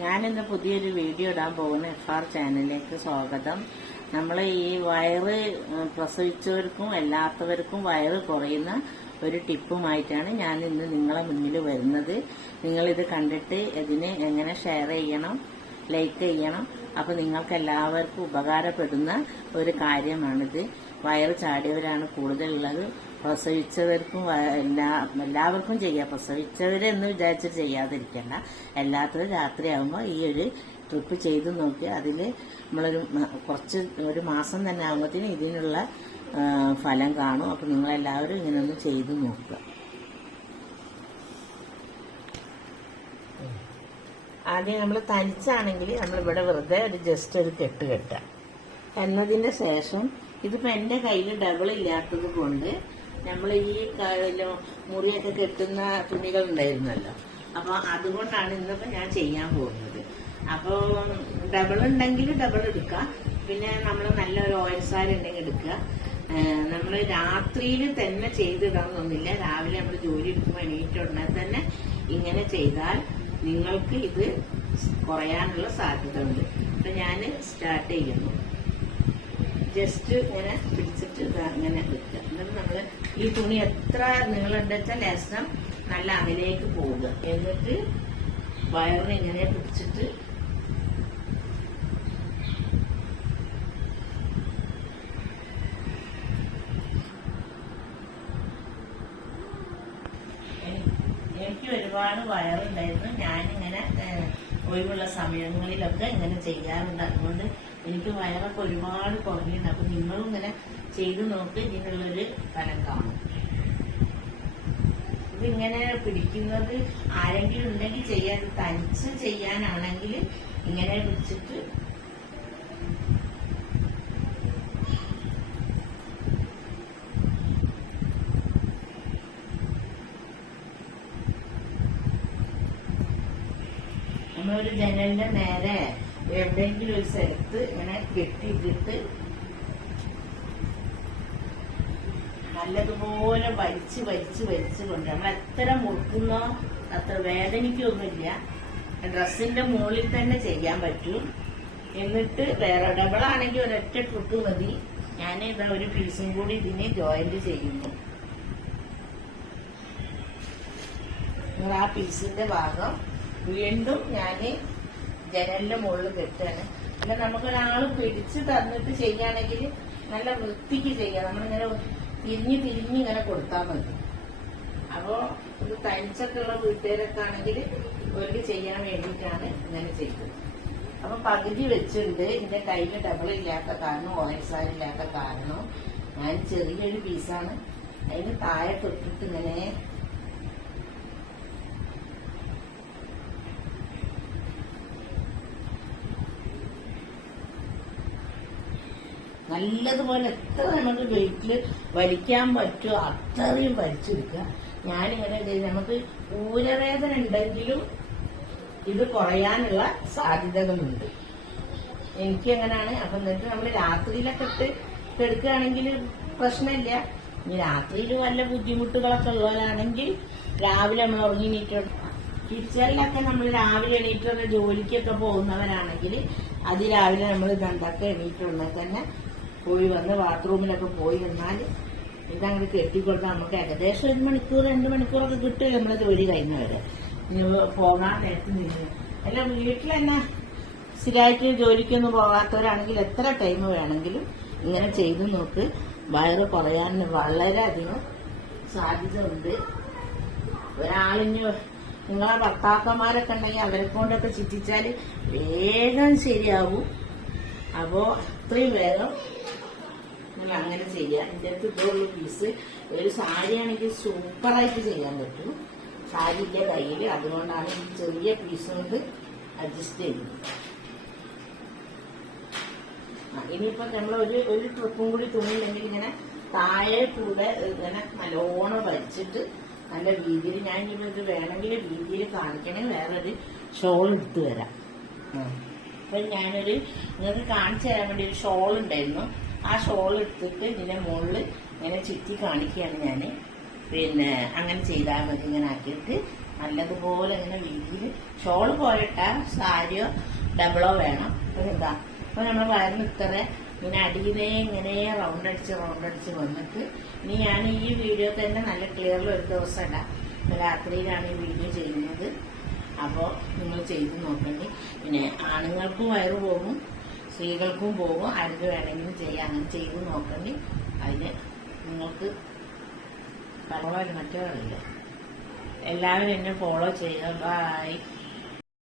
ഞാനിന്ന് പുതിയൊരു വീഡിയോ ഇടാൻ പോകുന്ന FR ചാനലിലേക്ക് സ്വാഗതം. നമ്മൾ ഈ വയറ് പ്രസവിച്ചവർക്കും അല്ലാത്തവർക്കും വയറ് കുറയുന്ന ഒരു ടിപ്പുമായിട്ടാണ് ഞാൻ ഇന്ന് നിങ്ങളെ മുന്നിൽ വരുന്നത്. നിങ്ങളിത് കണ്ടിട്ട് ഇതിനെ എങ്ങനെ ഷെയർ ചെയ്യണം, ലൈക്ക് ചെയ്യണം. അപ്പോൾ നിങ്ങൾക്ക് എല്ലാവർക്കും ഉപകാരപ്പെടുന്ന ഒരു കാര്യമാണിത്. വയറ് ചാടിയവരാണ് കൂടുതലുള്ളത്. പ്രസവിച്ചവർക്കും എല്ലാവർക്കും ചെയ്യാം. പ്രസവിച്ചവരെന്ന് വിചാരിച്ചിട്ട് ചെയ്യാതിരിക്കണ്ട. എല്ലാത്തവരും രാത്രിയാകുമ്പോൾ ഈ ഒരു ട്രിപ്പ് ചെയ്ത് നോക്കി അതിൽ നമ്മളൊരു ഒരു മാസം തന്നെ ആകുമ്പോഴത്തേനും ഇതിനുള്ള ഫലം കാണും. അപ്പോൾ നിങ്ങളെല്ലാവരും ഇങ്ങനെ ഒന്ന് ചെയ്ത് നോക്കുക. ആദ്യം നമ്മൾ തനിച്ചാണെങ്കിൽ നമ്മളിവിടെ വെറുതെ ജസ്റ്റ് ഒരു കെട്ട് കെട്ടുക. എന്നതിൻ്റെ ശേഷം ഇതിപ്പോൾ എൻ്റെ കയ്യിൽ ഡബിൾ ഇല്ലാത്തത് കൊണ്ട് നമ്മൾ ഈ മുറിയൊക്കെ കെട്ടുന്ന തുണികൾ ഉണ്ടായിരുന്നല്ലോ, അപ്പോൾ അതുകൊണ്ടാണ് ഇന്നിപ്പോൾ ഞാൻ ചെയ്യാൻ പോകുന്നത്. അപ്പോൾ ഡബിൾ ഉണ്ടെങ്കിൽ ഡബിൾ എടുക്കുക. പിന്നെ നമ്മൾ നല്ലൊരു ഓയിൽ സാരി ഉണ്ടെങ്കിൽ എടുക്കുക. നമ്മൾ രാത്രിയിൽ തന്നെ ചെയ്തിടാമെന്നൊന്നുമില്ല. രാവിലെ നമ്മൾ ജോലി എടുക്കുമ്പോൾ എണീറ്റ ഉടനെ തന്നെ ഇങ്ങനെ ചെയ്താൽ നിങ്ങൾക്ക് ഇത് കുറയാനുള്ള സാധ്യത ഉണ്ട്. അപ്പം ഞാൻ സ്റ്റാർട്ട് ചെയ്യുന്നു. ജസ്റ്റ് ഇങ്ങനെ പിടിച്ചിട്ട് അങ്ങനെ വെക്കുക. എന്നിട്ട് നമ്മൾ ഈ തുണി എത്ര നീളമുണ്ടെന്ന് വെച്ചാൽ ലേശം നല്ല അകലേക്ക് പോവുക. എന്നിട്ട് വയറിനെ ഇങ്ങനെ പിടിച്ചിട്ട് എനിക്ക് ഒരുപാട് വയറുണ്ടായിരുന്നു. ഞാനിങ്ങനെ ഒഴിവുള്ള സമയങ്ങളിലൊക്കെ ഇങ്ങനെ ചെയ്യാറുണ്ട്. അതുകൊണ്ട് എനിക്ക് വയറൊക്കെ ഒരുപാട് കുറഞ്ഞിട്ടുണ്ട്. അപ്പൊ നിങ്ങളും ഇങ്ങനെ ചെയ്തു നോക്ക്, ഇതിനുള്ളൊരു ഫലം കാണും. ഇതിങ്ങനെ പിടിക്കുന്നത് ആരെങ്കിലും ഉണ്ടെങ്കിൽ ചെയ്യാൻ, തനിച്ച് ചെയ്യാനാണെങ്കിൽ ഇങ്ങനെ പിടിച്ചിട്ട് നമ്മളൊരു ജനലിന്റെ നേരെ എവിടെയെങ്കിലും ഒരു സ്ഥലത്ത് ഇങ്ങനെ കെട്ടിയിട്ടിട്ട് നല്ലതുപോലെ വലിച്ച് വലിച്ച് വലിച്ച് കൊണ്ട് നമ്മൾ എത്ര മുറുക്കുന്നോ അത്ര വേദനിക്കൊന്നുമില്ല. ഡ്രസ്സിന്റെ മുകളിൽ തന്നെ ചെയ്യാൻ പറ്റും. എന്നിട്ട് വേറെ ഡബിളാണെങ്കിൽ ഒരൊറ്റ ട്രിപ്പ് മതി. ഞാൻ ഇതാ ഒരു പീസും കൂടി ഇതിനെ ജോയിന്റ് ചെയ്യുന്നു. ആ പീസിന്റെ ഭാഗം വീണ്ടും ഞാൻ ജനലിന്റെ മുകളിൽ കെട്ടാണ്. അല്ല നമുക്കൊരാൾ പിടിച്ച് തന്നിട്ട് ചെയ്യുകയാണെങ്കിൽ നല്ല വൃത്തിക്ക് ചെയ്യാം. നമ്മളിങ്ങനെ തിരിഞ്ഞ് ഇങ്ങനെ കൊടുത്താൽ മതി. അപ്പോൾ ഇത് തനിച്ചൊക്കെ ഉള്ള വീട്ടുകാരൊക്കെ ആണെങ്കിൽ അവർക്ക് ചെയ്യാൻ വേണ്ടിയിട്ടാണ് ഇങ്ങനെ ചെയ്തത്. അപ്പൊ പകുതി വെച്ചിട്ടുണ്ട്. എന്റെ കയ്യിൽ ഡബിൾ ഇല്ലാത്ത കാരണം, ഓയിൽ സാരി ഇല്ലാത്ത കാരണം ഞാൻ ചെറിയൊരു പീസാണ് അതിന് താഴെ തൊട്ടിട്ട് ഇങ്ങനെ നല്ലതുപോലെ എത്ര നമുക്ക് വെയിറ്റില് വലിക്കാൻ പറ്റുമോ അത്രയും വലിച്ചെടുക്കുക. ഞാനിങ്ങനെ ചെയ്ത് നമുക്ക് ഊരവേദന ഉണ്ടെങ്കിലും ഇത് കുറയാനുള്ള സാധ്യതകളുണ്ട്. എനിക്ക് എങ്ങനെയാണ്. അപ്പൊ എന്നിട്ട് നമ്മൾ രാത്രിയിലൊക്കെ ഇട്ട് എടുക്കുകയാണെങ്കിൽ പ്രശ്നമില്ല. ഇനി രാത്രിയിൽ വല്ല ബുദ്ധിമുട്ടുകളൊക്കെ ഉള്ളവരാണെങ്കിൽ രാവിലെ നമ്മൾ ഉറങ്ങി എണീറ്റ്, കിച്ചണിലൊക്കെ നമ്മൾ രാവിലെ എണീറ്റുള്ള ജോലിക്കൊക്കെ പോകുന്നവരാണെങ്കിൽ അതിരാവിലെ നമ്മൾ ഇതുണ്ടാക്കി എണീറ്റുണ്ടെങ്കിൽ തന്നെ പോയി വന്ന് ബാത്റൂമിലൊക്കെ പോയി വന്നാൽ ഇതങ്ങനെ കെട്ടിക്കൊടുത്താൽ നമുക്ക് ഏകദേശം 1 മണിക്കൂർ 2 മണിക്കൂറൊക്കെ കിട്ടും നമ്മളെ ജോലി കഴിഞ്ഞവരെ. പോകാൻ നേരത്ത് നിന്ന് അല്ല വീട്ടിൽ തന്നെ സ്ഥിരമായിട്ട് ജോലിക്കൊന്നും പോകാത്തവരാണെങ്കിൽ എത്ര ടൈം വേണമെങ്കിലും ഇങ്ങനെ ചെയ്തു നോക്ക്. വയറ് കുറയാൻ വളരെയധികം സാധ്യത ഉണ്ട്. ഒരാളിന് നിങ്ങളെ ഭർത്താക്കന്മാരൊക്കെ ഉണ്ടെങ്കിൽ അവരെ കൊണ്ടൊക്കെ ചുറ്റിച്ചാൽ വേഗം ശരിയാവും. അപ്പോ അത്രയും വേഗം നിങ്ങൾ അങ്ങനെ ചെയ്യാം. എൻ്റെ അടുത്ത് ഇതുള്ള പീസ് ഒരു സാരിയാണെങ്കിൽ സൂപ്പറായിട്ട് ചെയ്യാൻ പറ്റും. സാരിന്റെ കയ്യിൽ, അതുകൊണ്ടാണ് ഈ ചെറിയ പീസ് കൊണ്ട് അഡ്ജസ്റ്റ് ചെയ്യുന്നത്. ഇനിയിപ്പോ നമ്മൾ ഒരു ട്രിപ്പും കൂടി തുണിയില്ലെങ്കിൽ ഇങ്ങനെ താഴെ കൂടെ ഇങ്ങനെ നല്ലോണം വലിച്ചിട്ട് നല്ല വീതിയിൽ, ഞാൻ ഇനി ഇത് വേണമെങ്കിൽ വീതിയിൽ കാണിക്കണേ വേറൊരു ഷോൾ എടുത്തു വരാം. അപ്പൊ ഞാനൊരു നിങ്ങൾക്ക് കാണിച്ചു തരാൻ വേണ്ടി ഒരു ഷോൾ ഉണ്ടായിരുന്നു. ആ ഷോൾ എടുത്തിട്ട് ഇതിന്റെ മുകളിൽ ഇങ്ങനെ ചുറ്റി കാണിക്കുകയാണ് ഞാൻ. പിന്നെ അങ്ങനെ ചെയ്താൽ മതി. ഇങ്ങനെ ആക്കിയിട്ട് നല്ലതുപോലെ ഇങ്ങനെ വീതിയിൽ ഷോള് പോയിട്ട സാരിയോ ഡബിളോ വേണം. എന്താ അപ്പൊ നമ്മൾ വയറിന് ഇത്ര ഇങ്ങനെ അടിയിലേ ഇങ്ങനെ റൗണ്ട് അടിച്ച് വന്നിട്ട് ഇനി ഞാൻ ഈ വീഡിയോ തന്നെ നല്ല ക്ലിയറിൽ ഒരു ദിവസം ഇടാം. രാത്രിയിലാണ് ഈ വീഡിയോ ചെയ്യുന്നത്. അപ്പോൾ നിങ്ങൾ ചെയ്ത് നോക്കണ്ടി. പിന്നെ ആണുങ്ങൾക്കും വയറ് പോകും, സ്ത്രീകൾക്കും പോകും, ആർക്ക് വേണമെങ്കിലും ചെയ്യാം. അങ്ങനെ ചെയ്ത് നോക്കണ്ടി. അതിന് നിങ്ങൾക്ക് കളവായി മറ്റേ കളില്ല. എല്ലാവരും എന്നെ ഫോളോ ചെയ്യുക. ബൈ.